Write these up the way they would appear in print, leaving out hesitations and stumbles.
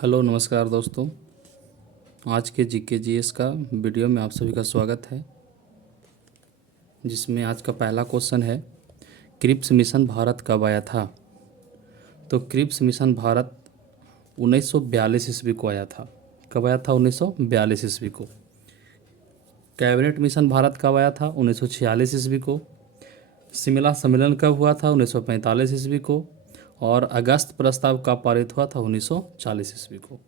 Hello नमस्कार दोस्तों। आज के जीके जीएस का वीडियो में आप सभी का स्वागत है, जिसमें आज का पहला क्वेश्चन है, क्रिप्स मिशन भारत कब आया था? तो क्रिप्स मिशन भारत 1942 ईस्वी को आया था। कब आया था? 1942 ईस्वी को। कैबिनेट मिशन भारत कब आया था? 1946 ईस्वी को। शिमला सम्मेलन कब हुआ था? 1945 ईस्वी को। और अगस्त प्रस्ताव कब पारित हुआ था? 1940 ईस्वी को।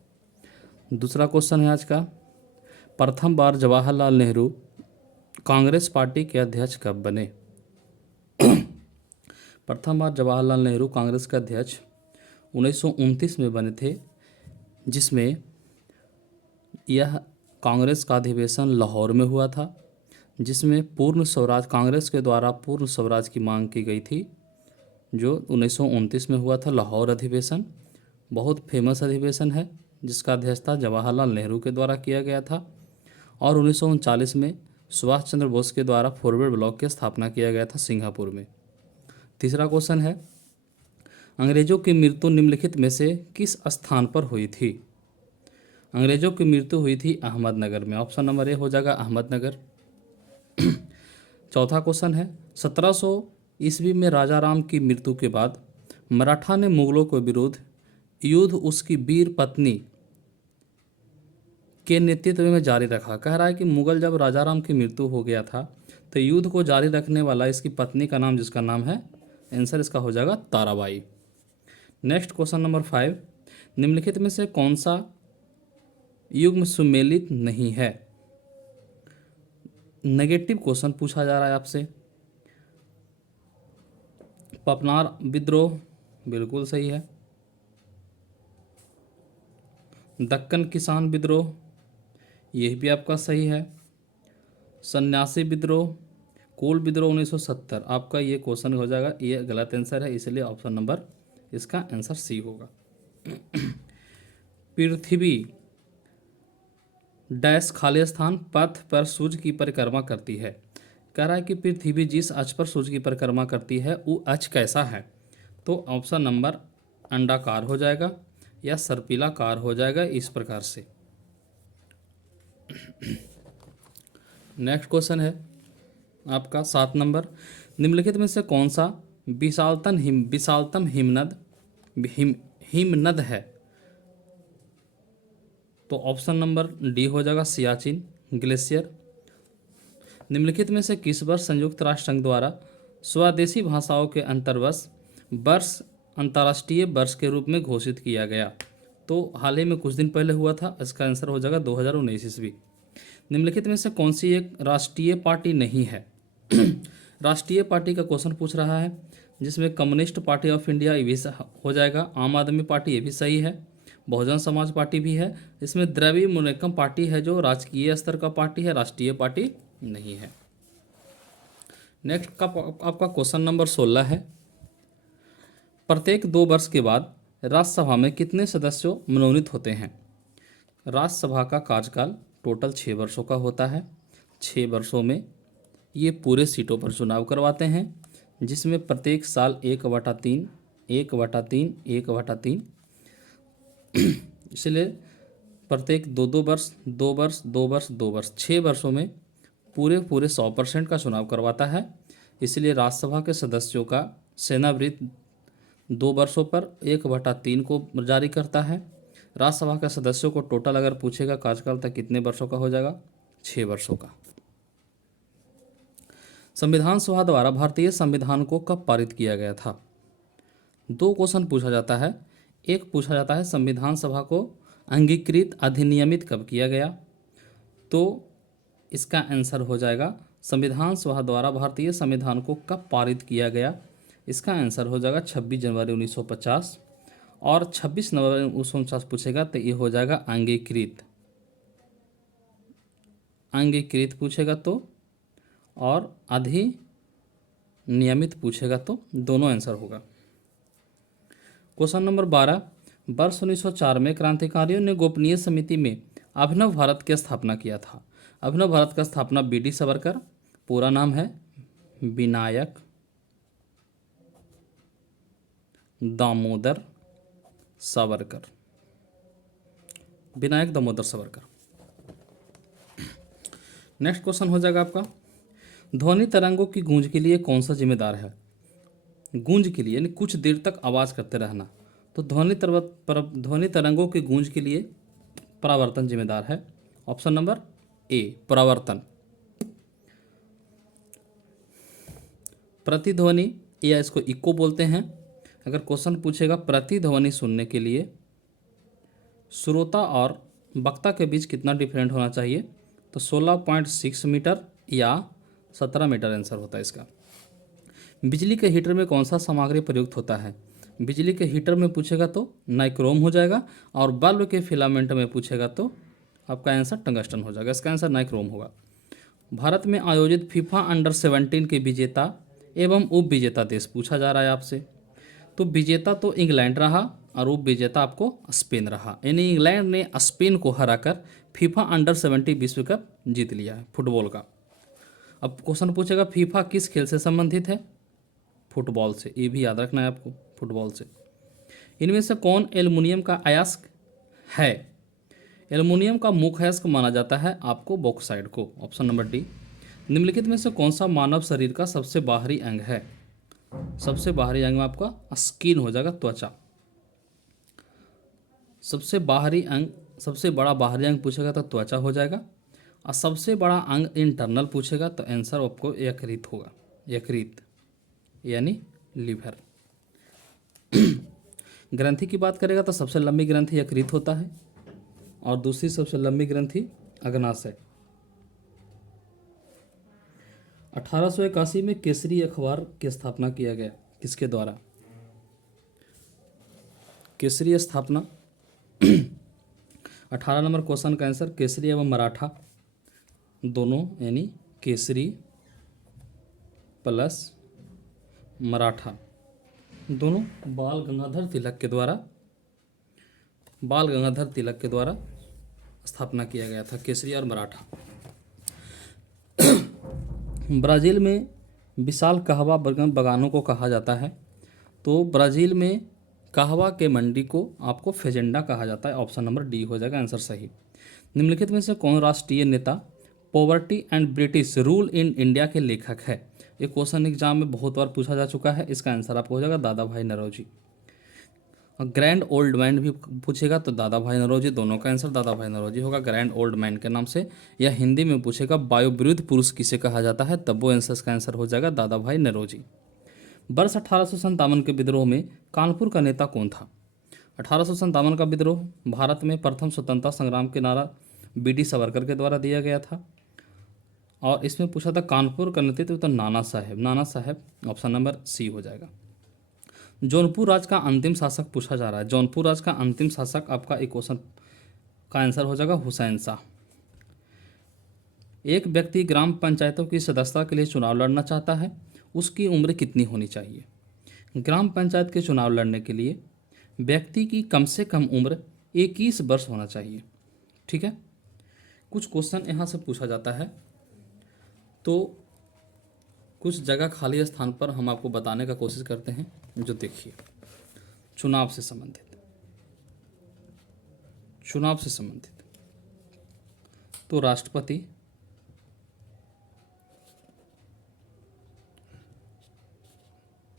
दूसरा क्वेश्चन है आज का, प्रथम बार जवाहरलाल नेहरू कांग्रेस पार्टी के अध्यक्ष कब बने? प्रथम बार जवाहरलाल नेहरू कांग्रेस के अध्यक्ष 1929 में बने थे, जिसमें यह कांग्रेस का अधिवेशन लाहौर में हुआ था, जिसमें पूर्ण स्वराज कांग्रेस के द्वारा पूर्ण स्वराज की मांग की गई थी, जो 1929 में हुआ था लाहौर अधिवेशन। बहुत फेमस अधिवेशन है, जिसका अध्यक्षता जवाहरलाल नेहरू के द्वारा किया गया था। और 1939 में सुभाष चंद्र बोस के द्वारा फॉरवर्ड ब्लॉक की स्थापना किया गया था सिंगापुर में। तीसरा क्वेश्चन है, अंग्रेजों की मृत्यु निम्नलिखित में से किस स्थान पर हुई थी? अंग्रेजों की मृत्यु हुई थी अहमदनगर में। ऑप्शन नंबर ए हो जाएगा अहमदनगर। चौथा क्वेश्चन है, 1700 ईस्वी में राजा राम की मृत्यु के बाद मराठा ने मुगलों के विरुद्ध युद्ध उसकी वीर पत्नी के नेतृत्व में जारी रखा। कह रहा है कि मुगल जब राजा राम की मृत्यु हो गया था तो युद्ध को जारी रखने वाला इसकी पत्नी का नाम, जिसका नाम है, आंसर इसका हो जाएगा ताराबाई। नेक्स्ट क्वेश्चन नंबर 5, निम्नलिखित में से कौन सा युग्म सुमेलित नहीं है? नेगेटिव क्वेश्चन पूछा जा रहा है आपसे। पपनार विद्रोह बिल्कुल सही है। दक्कन किसान विद्रोह, यह भी आपका सही है। सन्यासी विद्रोह, कोल विद्रोह 1970, आपका ये क्वेश्चन हो जाएगा, ये गलत आंसर है, इसलिए ऑप्शन नंबर इसका आंसर सी होगा। पृथ्वी डैश खाली स्थान पथ पर सूर्य की परिक्रमा करती है। कह रहा है कि पृथ्वी जिस अक्ष पर सूर्य की परिक्रमा करती है वो अक्ष कैसा है? तो ऑप्शन नंबर अंडाकार हो जाएगा या सर्पिलाकार हो जाएगा, इस प्रकार से। नेक्स्ट क्वेश्चन है आपका 7 नंबर, निम्नलिखित में से कौन सा विशालतम हिमनद है? तो ऑप्शन नंबर डी हो जाएगा सियाचिन ग्लेशियर। निम्नलिखित में से किस वर्ष संयुक्त राष्ट्र संघ द्वारा स्वदेशी भाषाओं के वर्ष अंतर्राष्ट्रीय वर्ष के रूप में घोषित किया गया? तो हाल ही में कुछ दिन पहले हुआ था, इसका आंसर हो जाएगा 2019 ईस्वी। निम्नलिखित में से कौन सी एक राष्ट्रीय पार्टी नहीं है? राष्ट्रीय पार्टी का क्वेश्चन पूछ रहा है, जिसमें कम्युनिस्ट पार्टी ऑफ इंडिया ये भी हो जाएगा, आम आदमी पार्टी ये भी सही है, बहुजन समाज पार्टी भी है, इसमें द्रविड़ मुनेकम पार्टी है जो राजकीय स्तर का पार्टी है, राष्ट्रीय पार्टी नहीं है। नेक्स्ट का आपका क्वेश्चन नंबर 16 है, प्रत्येक 2 वर्ष के बाद राज्यसभा में कितने सदस्यों मनोनीत होते हैं? राज्यसभा का कार्यकाल टोटल 6 वर्षों का होता है। 6 वर्षों में ये पूरे सीटों पर चुनाव करवाते हैं, जिसमें प्रत्येक साल 1/3 1/3 1/3, इसलिए प्रत्येक 2-2 वर्ष 2 वर्ष 2 वर्ष 2 वर्ष 6 वर्षों में पूरे 100% का चुनाव करवाता है। इसलिए राज्यसभा के सदस्यों का सेनावृत्त 2 वर्षों पर 1/3 को जारी करता है। राज्यसभा के सदस्यों को टोटल अगर पूछेगा कार्यकाल तक कितने वर्षों का हो जाएगा? 6 वर्षों का। संविधान सभा द्वारा भारतीय संविधान को कब पारित किया गया था? 2 क्वेश्चन पूछा जाता है। एक पूछा जाता है संविधान सभा को अंगीकृत अधिनियमित कब किया गया? तो इसका आंसर हो जाएगा संविधान सभा द्वारा भारतीय संविधान को कब पारित किया गया? इसका आंसर हो जाएगा 26 जनवरी 1950। और 26 नवंबर 1949 पूछेगा तो ये हो जाएगा अंगीकृत पूछेगा तो, और अधिनियमित पूछेगा तो, दोनों आंसर होगा। क्वेश्चन नंबर 12, वर्ष 1904 में क्रांतिकारियों ने गोपनीय समिति में अभिनव भारत की स्थापना किया था। अभिनव भारत का स्थापना बीडी सावरकर, पूरा नाम है विनायक दामोदर सावरकर। विनायक दामोदर सावरकर। नेक्स्ट क्वेश्चन हो जाएगा आपका, ध्वनि तरंगों की गूंज के लिए कौन सा जिम्मेदार है? गूंज के लिए यानी कुछ देर तक आवाज़ करते रहना, तो ध्वनि तरंगों की गूंज के लिए परावर्तन जिम्मेदार है। ऑप्शन नंबर ए परावर्तन। प्रतिध्वनि या इसको इको बोलते हैं। अगर क्वेश्चन पूछेगा प्रतिध्वनि सुनने के लिए श्रोता और वक्ता के बीच कितना डिफरेंट होना चाहिए, तो 16.6 मीटर या 17 मीटर आंसर होता है इसका। बिजली के हीटर में कौन सा सामग्री प्रयुक्त होता है? बिजली के हीटर में पूछेगा तो नाइक्रोम हो जाएगा, और बल्ब के फिलामेंट में पूछेगा तो आपका आंसर टंगस्टन हो जाएगा। इसका आंसर नाइक्रोम होगा। भारत में आयोजित फीफा अंडर 17 के विजेता एवं उप विजेता देश पूछा जा रहा है आपसे। तो विजेता तो इंग्लैंड रहा और उप विजेता आपको स्पेन रहा, यानी इंग्लैंड ने स्पेन को हराकर फीफा अंडर 17 विश्व कप जीत लिया है फुटबॉल का। अब क्वेश्चन पूछेगा फीफा किस खेल से संबंधित है? फुटबॉल से, ये भी याद रखना है आपको, फुटबॉल से। इनमें से कौन एल्युमिनियम का अयस्क है? एल्युमिनियम का मुख्य अयस्क माना जाता है आपको बॉक्साइड को। Option number D. निम्नलिखित में से कौन सा मानव शरीर का सबसे बाहरी अंग है? सबसे बाहरी अंग में आपका स्किन हो जाएगा, त्वचा। सबसे बाहरी अंग, सबसे बड़ा बाहरी अंग पूछेगा तो त्वचा हो जाएगा, और सबसे बड़ा अंग इंटरनल पूछेगा तो आंसर आपको यकृत होगा, यकृत यानी लीवर। ग्रंथि की बात करेगा तो सबसे लंबी ग्रंथि यकृत होता है, और दूसरी सबसे लंबी ग्रंथि अग्नाशय। 1881 में केसरी अखबार की स्थापना किया गया, किसके द्वारा? केसरी स्थापना 18 नंबर क्वेश्चन का आंसर केसरी एवं मराठा दोनों, यानी केसरी प्लस मराठा दोनों बाल गंगाधर तिलक के द्वारा स्थापना किया गया था, केसरी और मराठा। ब्राज़ील में विशाल कहवा बागानों को कहा जाता है, तो ब्राज़ील में कहवा के मंडी को आपको फेजेंडा कहा जाता है। ऑप्शन नंबर डी हो जाएगा आंसर सही। निम्नलिखित में से कौन राष्ट्रीय नेता poverty and British rule in India के लेखक है? ये क्वेश्चन एग्जाम में बहुत बार पूछा जा चुका है। इसका आंसर आपको हो जाएगा दादा भाई नौरोजी। और ग्रैंड ओल्ड मैन भी पूछेगा तो दादा भाई नौरोजी, दोनों का आंसर दादा भाई नौरोजी होगा ग्रैंड ओल्ड मैन के नाम से। या हिंदी में पूछेगा वायुविरुद्ध पुरुष किसे कहा जाता है, तब वो आंसर का आंसर हो जाएगा दादा भाई नौरोजी। वर्ष 1857 के विद्रोह में कानपुर का नेता कौन था? 1857 का विद्रोह भारत में प्रथम स्वतंत्रता संग्राम के नारा बी.डी. सावरकर के द्वारा दिया गया था, और इसमें पूछा था कानपुर का नेतृत्व तो नाना साहब। ऑप्शन नंबर सी हो जाएगा। जौनपुर राज्य का अंतिम शासक पूछा जा रहा है। जौनपुर राज्य का अंतिम शासक आपका एक क्वेश्चन का आंसर हो जाएगा हुसैन शाह। एक व्यक्ति ग्राम पंचायतों की सदस्यता के लिए चुनाव लड़ना चाहता है, उसकी उम्र कितनी होनी चाहिए? ग्राम पंचायत के चुनाव लड़ने के लिए व्यक्ति की कम से कम उम्र 21 वर्ष होना चाहिए। ठीक है, कुछ क्वेश्चन यहाँ से पूछा जाता है, तो कुछ जगह खाली स्थान पर हम आपको बताने का कोशिश करते हैं। जो देखिए, चुनाव से संबंधित तो राष्ट्रपति,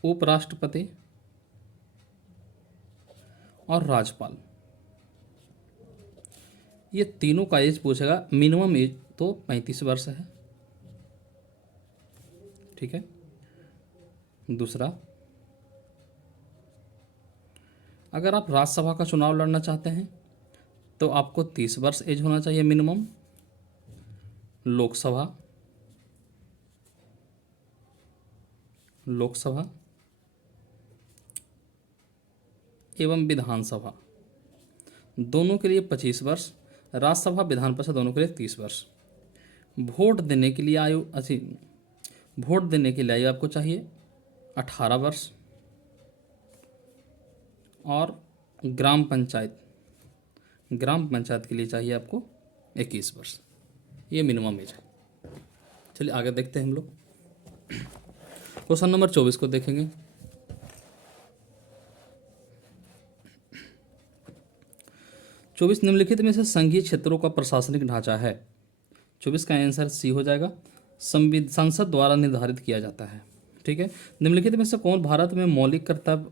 उपराष्ट्रपति और राज्यपाल, ये तीनों का एज पूछेगा। मिनिमम एज तो 35 वर्ष है। ठीक है। दूसरा, अगर आप राज्यसभा का चुनाव लड़ना चाहते हैं तो आपको 30 वर्ष एज होना चाहिए मिनिमम। लोकसभा एवं विधानसभा दोनों के लिए 25 वर्ष, राज्यसभा विधान परिषद दोनों के लिए 30 वर्ष। वोट देने के लिए आयु आपको चाहिए 18 वर्ष, और ग्राम पंचायत के लिए चाहिए आपको 21 वर्ष। ये मिनिमम एज है। चलिए आगे देखते हैं हम लोग। क्वेश्चन नंबर 24 को देखेंगे। 24 निम्नलिखित में से संघीय क्षेत्रों का प्रशासनिक ढांचा है। 24 का आंसर सी हो जाएगा। संसद द्वारा निर्धारित किया जाता है। ठीक है। निम्नलिखित में से कौन भारत में मौलिक कर्तव्य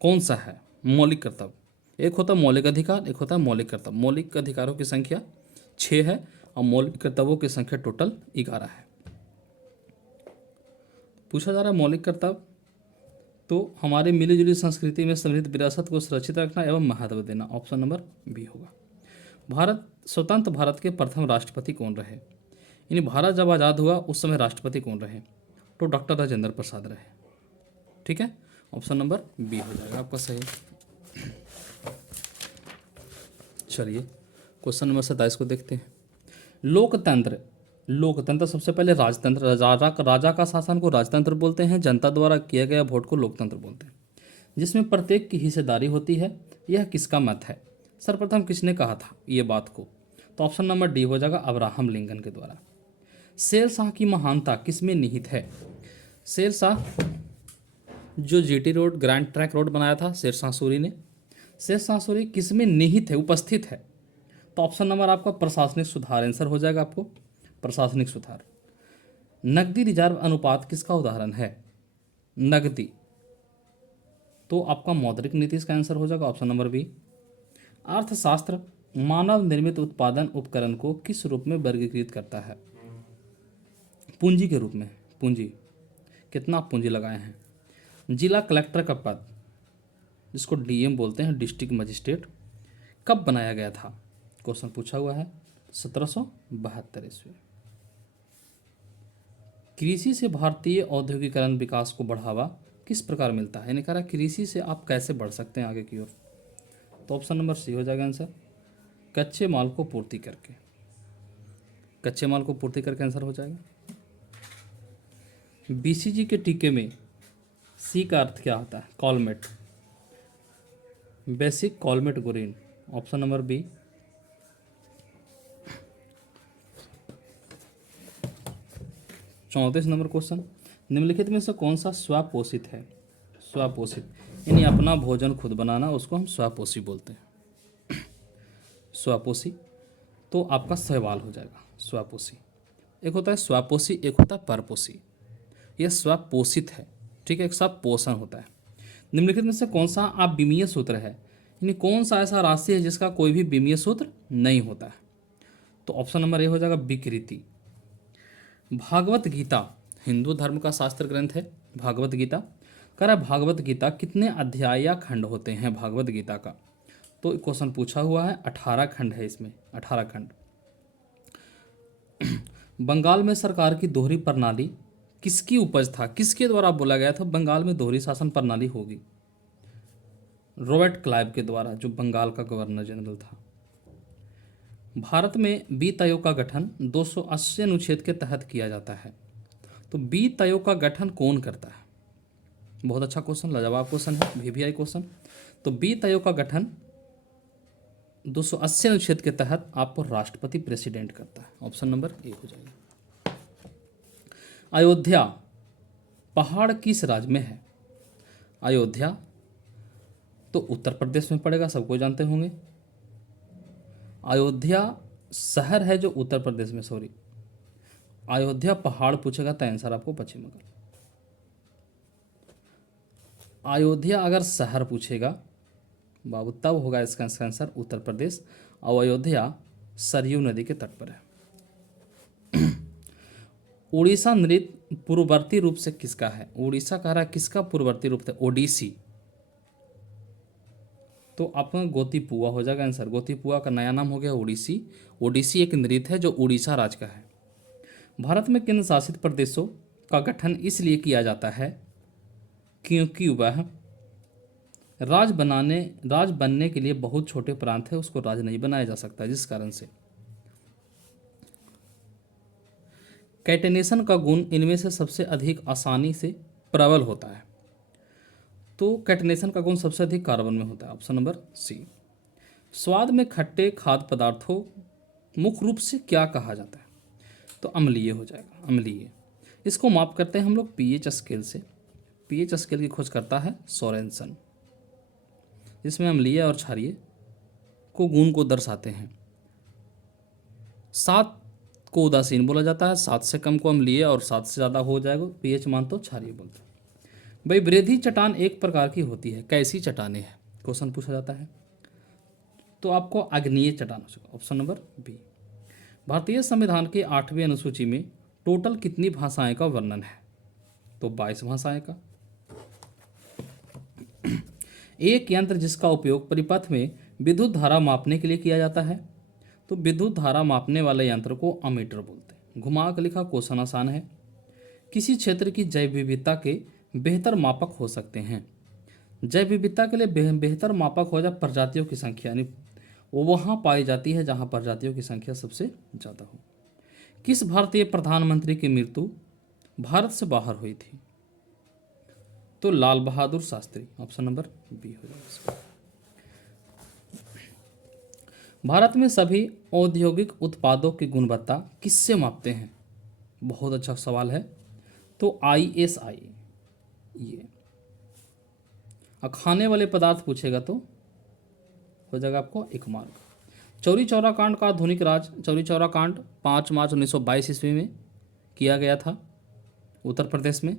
कौन सा है? मौलिक कर्तव्य, एक होता है मौलिक अधिकार, एक होता है मौलिक कर्तव्य। मौलिक अधिकारों की संख्या 6 है और मौलिक कर्तव्यों की संख्या टोटल 11 है। पूछा जा रहा है मौलिक कर्तव्य, तो हमारी मिलीजुली संस्कृति में समृद्ध विरासत को सुरक्षित रखना एवं महत्व देना। ऑप्शन नंबर बी होगा। स्वतंत्र भारत के प्रथम राष्ट्रपति कौन रहे? यानी भारत जब आज़ाद हुआ उस समय राष्ट्रपति कौन रहे? तो डॉक्टर राजेंद्र प्रसाद रहे। ठीक है, ऑप्शन नंबर बी हो जाएगा आपका सही। चलिए क्वेश्चन नंबर 27 को देखते हैं। लोकतंत्र सबसे पहले राजतंत्र, राजा का शासन को राजतंत्र बोलते हैं। जनता द्वारा किया गया वोट को लोकतंत्र बोलते हैं, जिसमें प्रत्येक की हिस्सेदारी होती है। यह किसका मत है? सर्वप्रथम किसने कहा था ये बात को? तो ऑप्शन नंबर डी हो जाएगा, अब्राहम लिंकन के द्वारा। शेरशाह की महानता किसमें निहित है? शेरशाह जो GT road, grand trunk road बनाया था शेरशाह सूरी ने, शेरशाह सूरी किसमें निहित है, उपस्थित है? तो ऑप्शन नंबर आपका प्रशासनिक सुधार आंसर हो जाएगा आपको, प्रशासनिक सुधार। नकदी रिजर्व अनुपात किसका उदाहरण है? नकदी, तो आपका मौद्रिक नीति इसका आंसर हो जाएगा, ऑप्शन नंबर बी। अर्थशास्त्र मानव निर्मित उत्पादन उपकरण को किस रूप में वर्गीकृत करता है? पूंजी के रूप में। पूंजी, कितना आप पूंजी लगाए हैं। जिला कलेक्टर का पद, जिसको डीएम बोलते हैं, डिस्ट्रिक्ट मजिस्ट्रेट, कब बनाया गया था? क्वेश्चन पूछा हुआ है 1772 ईस्वी। कृषि से भारतीय औद्योगिकरण विकास को बढ़ावा किस प्रकार मिलता है? यानी कह रहा है कृषि से आप कैसे बढ़ सकते हैं आगे की ओर? तो ऑप्शन नंबर सी हो जाएगा आंसर, कच्चे माल को पूर्ति करके। कच्चे माल को पूर्ति करके आंसर हो जाएगा। बीसीजी के टीके में सी का अर्थ क्या होता है? कॉलमेट, बेसिक कॉलमेट गुरीन, ऑप्शन नंबर बी। चौंतीस नंबर क्वेश्चन, निम्नलिखित में से कौन सा स्वपोषित है? स्वपोषित यानी अपना भोजन खुद बनाना, उसको हम स्वपोषी बोलते हैं। स्वपोषी, तो आपका सवाल हो जाएगा स्वपोषी। एक होता है स्वपोषी, एक होता है परपोषी। यह स्वपोषित है। ठीक है, एक सब पोषण होता है। निम्नलिखित में से कौन सा अविमीय सूत्र है? यानी कौन सा ऐसा राशि है जिसका कोई भी विमीय सूत्र नहीं होता है? तो ऑप्शन नंबर ए हो जाएगा, विकृति। भागवत गीता हिंदू धर्म का शास्त्र ग्रंथ है। भागवत गीता, कह रहा है भागवत गीता कितने अध्याय या खंड होते हैं भागवत गीता का? तो क्वेश्चन पूछा हुआ है, 18 खंड है इसमें, 18 खंड। बंगाल में सरकार की दोहरी प्रणाली किसकी उपज था? किसके द्वारा बोला गया था बंगाल में दोहरी शासन प्रणाली होगी? रॉबर्ट क्लाइव के द्वारा, जो बंगाल का गवर्नर जनरल था। भारत में वित्त आयोग का गठन 280 अनुच्छेद के तहत किया जाता है। तो वित्त आयोग का गठन कौन करता है? बहुत अच्छा क्वेश्चन, लाजवाब क्वेश्चन है, वीवीआई क्वेश्चन। तो वित्त आयोग का गठन 280 अनुच्छेद के तहत आपको राष्ट्रपति प्रेसिडेंट करता है। ऑप्शन नंबर ए हो जाएगा। अयोध्या पहाड़ किस राज्य में है? अयोध्या तो उत्तर प्रदेश में पड़ेगा, सबको जानते होंगे। अयोध्या शहर है जो उत्तर प्रदेश में, सॉरी, अयोध्या पहाड़ पूछेगा तो आंसर आपको पश्चिम बंगाल। अयोध्या अगर शहर पूछेगा बाबू तब होगा इसका आंसर उत्तर प्रदेश, और अयोध्या सरयू नदी के तट पर है। उड़ीसा नृत्य पूर्ववर्ती रूप से किसका है? उड़ीसा कह रहा है किसका पूर्ववर्ती रूप है? ओडिसी। तो आपका गोतीपुआ हो जाएगा आंसर। गोतीपुआ का नया नाम हो गया ओडिसी। ओडिसी एक नृत्य है जो उड़ीसा राज्य का है। भारत में केंद्र शासित प्रदेशों का गठन इसलिए किया जाता है क्योंकि वह राज बनने के लिए बहुत छोटे प्रांत है, उसको राज नहीं बनाया जा सकता, जिस कारण से कैटेनेशन का गुण इनमें से सबसे अधिक आसानी से प्रबल होता है। तो कैटेनेशन का गुण सबसे अधिक कार्बन में होता है। Option number C. स्वाद में खट्टे खाद्य पदार्थों मुख्य रूप से क्या कहा जाता है? तो अम्लीय हो जाएगा, अम्लीय। इसको माप करते हैं हम लोग पीएच स्केल से। पीएच स्केल की खोज करता है सोरेनसन, जिसमें अम्लीय और क्षारीय को गुण को दर्शाते हैं। 7 को उदासीन बोला जाता है, 7 से कम को अम्लीय और 7 से ज़्यादा हो जाएगा पीएच मान तो क्षारीय बोलते हैं। भाई वृद्धि चट्टान एक प्रकार की होती है, कैसी चट्टानें हैं क्वेश्चन पूछा जाता है, तो आपको आग्नेय चट्टान हो सका, ऑप्शन नंबर बी। भारतीय संविधान की 8वीं अनुसूची में टोटल कितनी भाषाएं का वर्णन है, तो 22 भाषाएं का। एक यंत्र जिसका उपयोग परिपथ में विद्युत धारा मापने के लिए किया जाता है, तो विद्युत धारा मापने वाले यंत्र को अमीटर बोलते हैं। घुमा कर लिखा क्वेश्चन आसान है। किसी क्षेत्र की जैव विविधता के बेहतर मापक हो सकते हैं। जैव विविधता के लिए बेहतर मापक हो जाए प्रजातियों की संख्या, यानी वो वहाँ पाई जाती है जहाँ प्रजातियों की संख्या सबसे ज़्यादा हो। किस भारतीय प्रधानमंत्री की मृत्यु भारत से बाहर हुई थी, तो Lal Bahadur Shastri, option number B हो जाएगा इसका। भारत में सभी औद्योगिक उत्पादों की गुणवत्ता किससे मापते हैं, बहुत अच्छा सवाल है, तो ISI। ये खाने वाले पदार्थ पूछेगा तो हो जाएगा आपको 1 मार्क। चौरी चौरा कांड का आधुनिक राज, चौरी चौरा कांड 5 मार्च 1922 ईस्वी में किया गया था उत्तर प्रदेश में।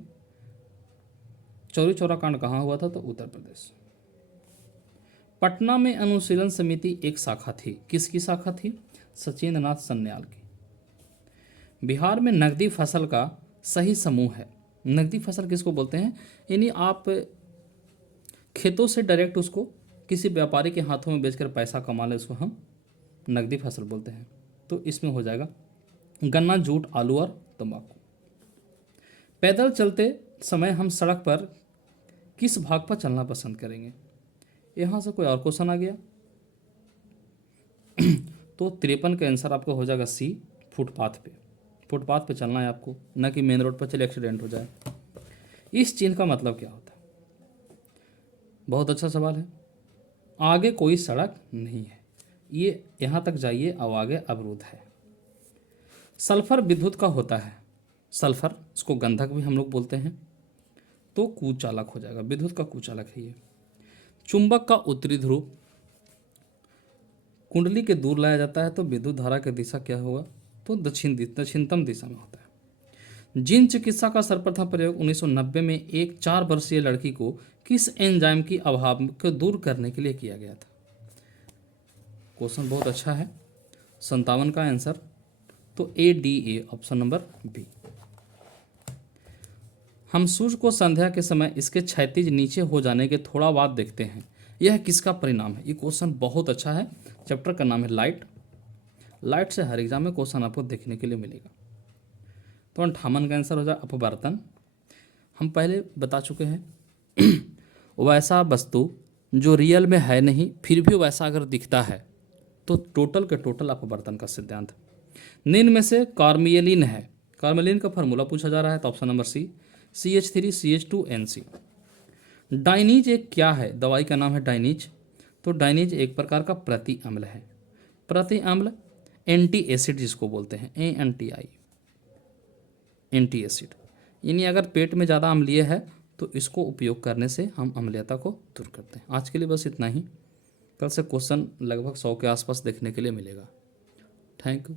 चौरी चौरा कांड कहाँ हुआ था, तो उत्तर प्रदेश। पटना में अनुशीलन समिति एक शाखा थी, किसकी शाखा थी, सचिंद्र नाथ सन्याल की। बिहार में नकदी फसल का सही समूह है, नकदी फसल किसको बोलते हैं, यानी आप खेतों से डायरेक्ट उसको किसी व्यापारी के हाथों में बेचकर पैसा कमा ले, उसको हम नकदी फसल बोलते हैं। तो इसमें हो जाएगा गन्ना, जूट, आलू और तंबाकू। पैदल चलते समय हम सड़क पर किस भाग पर चलना पसंद करेंगे, यहाँ से कोई और क्वेश्चन आ गया तो 53 का आंसर आपको हो जाएगा सी, फुटपाथ पे। फुटपाथ पे चलना है आपको, न कि मेन रोड पर चले एक्सीडेंट हो जाए। इस चिन्ह का मतलब क्या होता है, बहुत अच्छा सवाल है। आगे कोई सड़क नहीं है, ये यहाँ तक जाइए और आगे अवरुद्ध है। सल्फर विद्युत का होता है, सल्फर इसको गंधक भी हम लोग बोलते हैं, तो कुचालक हो जाएगा, विद्युत का कुचालक है ये। चुंबक का उत्तरी ध्रुव कुंडली के दूर लाया जाता है, तो विद्युत धारा की दिशा क्या होगा, तो दक्षिणतम दिशा में होता है। जिन चिकित्सा का सर्वप्रथम प्रयोग 1990 में एक 4 वर्षीय लड़की को किस एंजाइम की अभाव को दूर करने के लिए किया गया था, क्वेश्चन बहुत अच्छा है। 57 का आंसर तो ADA, ऑप्शन नंबर बी। हम सूर्य को संध्या के समय इसके क्षैतिज नीचे हो जाने के थोड़ा बाद देखते हैं, यह किसका परिणाम है, ये क्वेश्चन बहुत अच्छा है। चैप्टर का नाम है लाइट। लाइट से हर एग्जाम में क्वेश्चन आपको देखने के लिए मिलेगा। तो 58 का आंसर हो जाए अपवर्तन। हम पहले बता चुके हैं वैसा वस्तु जो रियल में है नहीं फिर भी वैसा अगर दिखता है तो टोटल के टोटल अपवर्तन का सिद्धांत। निम्न में से कार्मेलिन है, कार्मेलिन का फार्मूला पूछा जा रहा है, तो ऑप्शन नंबर सी, CH3CH2NC। डाइनीज एक क्या है, दवाई का नाम है डाइनीज, तो डाइनीज एक प्रकार का प्रति अम्ल है। प्रति अम्ल एंटी एसिड जिसको बोलते हैं, ANTI, एंटी एसिड, यानी अगर पेट में ज़्यादा अम्लीय है तो इसको उपयोग करने से हम अम्लीयता को दूर करते हैं। आज के लिए बस इतना ही, कल से क्वेश्चन लगभग 100 के आसपास देखने के लिए मिलेगा। Thank you.